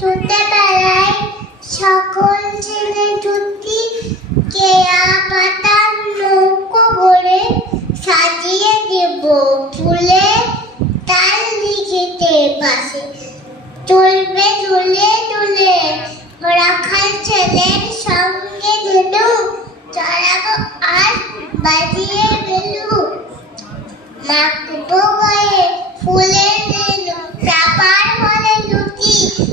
ছোটবেলায় সকল ছেলে ধুতি কেয়া পাতা নৌকো করে সাজিয়ে দেব ফুলে তার লিখিতে পাশে চলবে দুলে দুলে রাখাল ছেলের সঙ্গে ধেনু চড়াবো আর বাজিয়ে বেলু মা